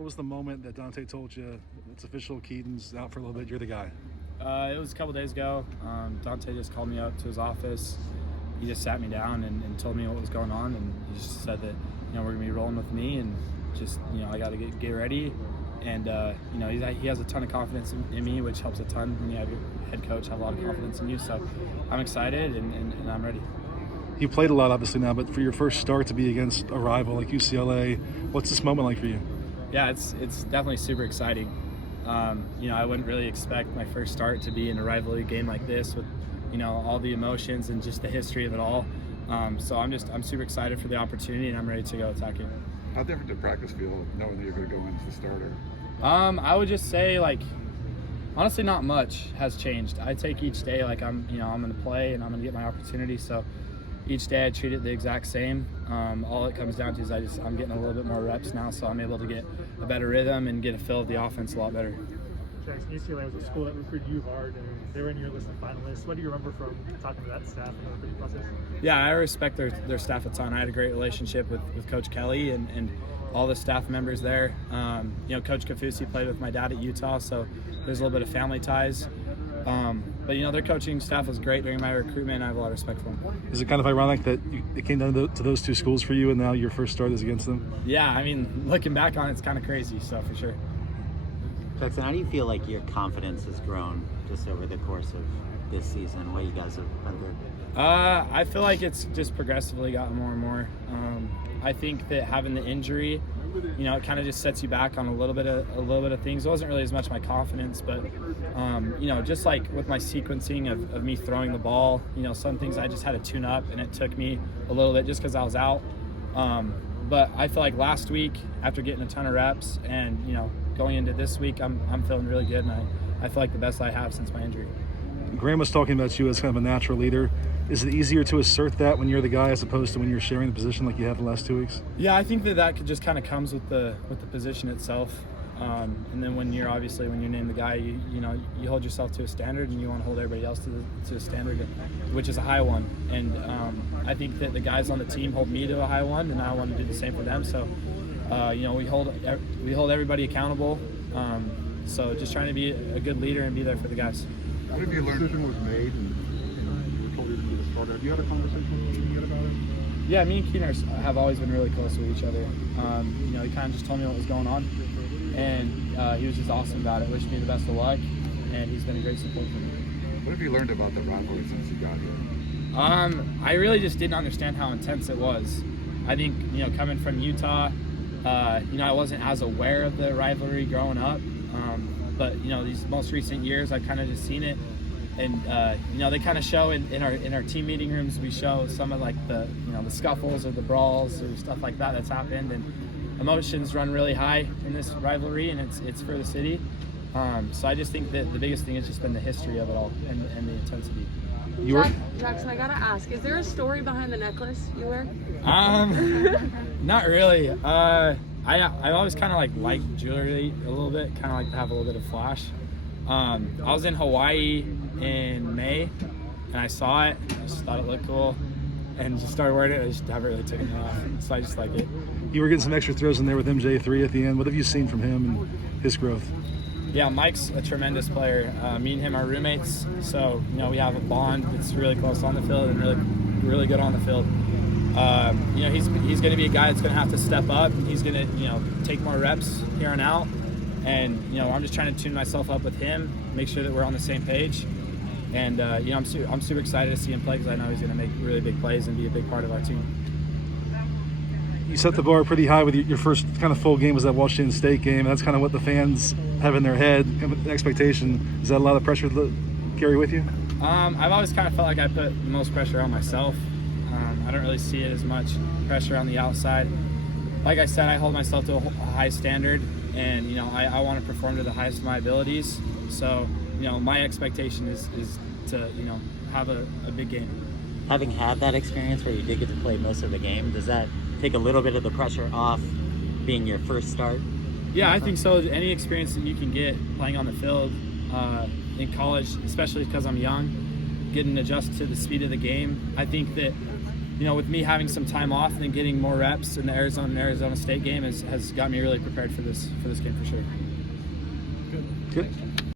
What was the moment that Dante told you it's official, Keaton's out for a little bit, you're the guy? It was a couple days ago. Dante just called me up to his office. He just sat me down and told me what was going on, and he just said that, we're going to be rolling with me, and just, I got to get ready. And, he has a ton of confidence in me, which helps a ton when you have your head coach have a lot of confidence in you. So I'm excited and I'm ready. You played a lot, obviously, now, but for your first start to be against a rival like UCLA, what's this moment like for you? Yeah, it's definitely super exciting. I wouldn't really expect my first start to be in a rivalry game like this with, all the emotions and just the history of it all. So I'm super excited for the opportunity, and I'm ready to go attack it. How different did practice feel knowing that you're going to go into the starter? I would just say, honestly, not much has changed. I take each day like I'm going to play and I'm going to get my opportunity. So each day I treat it the exact same. All it comes down to is I'm getting a little bit more reps now, so I'm able to get a better rhythm and get a feel of the offense a lot better. Jaxson, UCLA was a school that recruited you hard, and they were in your list of finalists. What do you remember from talking to that staff and the recruiting process? Yeah, I respect their staff a ton. I had a great relationship with Coach Kelly and all the staff members there. Coach Kafusi played with my dad at Utah, so there's a little bit of family ties. But their coaching staff was great during my recruitment. I have a lot of respect for them. Is it kind of ironic that it came down to those two schools for you, and now your first start is against them? Yeah, looking back on it, it's kind of crazy, so for sure. Jaxson, how do you feel like your confidence has grown just over the course of this season, what you guys have been through? I feel like it's just progressively gotten more and more. I think that having the injury, it kind of just sets you back on a little bit of things. It wasn't really as much my confidence, but just like with my sequencing of me throwing the ball, some things I just had to tune up, and it took me a little bit just because I was out. But I feel like last week, after getting a ton of reps and going into this week, I'm feeling really good, and I feel like the best I have since my injury. Graham was talking about you as kind of a natural leader. Is it easier to assert that when you're the guy as opposed to when you're sharing the position like you have the last 2 weeks? Yeah, I think that could just kind of comes with the position itself. And then when you're named the guy, you hold yourself to a standard, and you want to hold everybody else to a standard, which is a high one. And I think that the guys on the team hold me to a high one, and I want to do the same for them. So, we hold everybody accountable. So just trying to be a good leader and be there for the guys. What have you learned? The decision was made, and you were told you were going to be the starter. Have you had a conversation with Keaton yet about it? Yeah, me and Keaton have always been really close with each other. He kind of just told me what was going on, and he was just awesome about it. Wished me the best of luck, and he's been a great support for me. What have you learned about the rivalry since you got here? I really just didn't understand how intense it was. I think, coming from Utah, I wasn't as aware of the rivalry growing up. But these most recent years, I've kind of just seen it, and they kind of show in our team meeting rooms. We show some of the scuffles or the brawls or stuff like that's happened, and emotions run really high in this rivalry, and it's for the city. So I just think that the biggest thing has just been the history of it all and the intensity. Jaxson, I gotta ask, is there a story behind the necklace you wear? Not really. I always kind of like jewelry a little bit, kind of like to have a little bit of flash. I was in Hawaii in May, and I saw it. I just thought it looked cool, and just started wearing it. I just haven't really taken it off, so I just like it. You were getting some extra throws in there with MJ3 at the end. What have you seen from him and his growth? Yeah, Mike's a tremendous player. Me and him are roommates, so we have a bond that's really close on the field and really good on the field. He's going to be a guy that's going to have to step up. He's going to take more reps here on out, and I'm just trying to tune myself up with him, make sure that we're on the same page. And I'm super excited to see him play because I know he's going to make really big plays and be a big part of our team. You set the bar pretty high with your first kind of full game was that Washington State game. That's kind of what the fans have in their head, the expectation. Is that a lot of pressure to carry with you? I've always kind of felt like I put the most pressure on myself. I don't really see it as much pressure on the outside. Like I said, I hold myself to a high standard, and I want to perform to the highest of my abilities. So my expectation is to have a big game. Having had that experience where you did get to play most of the game, does that take a little bit of the pressure off being your first start? Yeah, I think so. Any experience that you can get playing on the field in college, especially because I'm young, getting adjusted to the speed of the game, I think that with me having some time off and then getting more reps in the Arizona State game has got me really prepared for this game for sure. Good.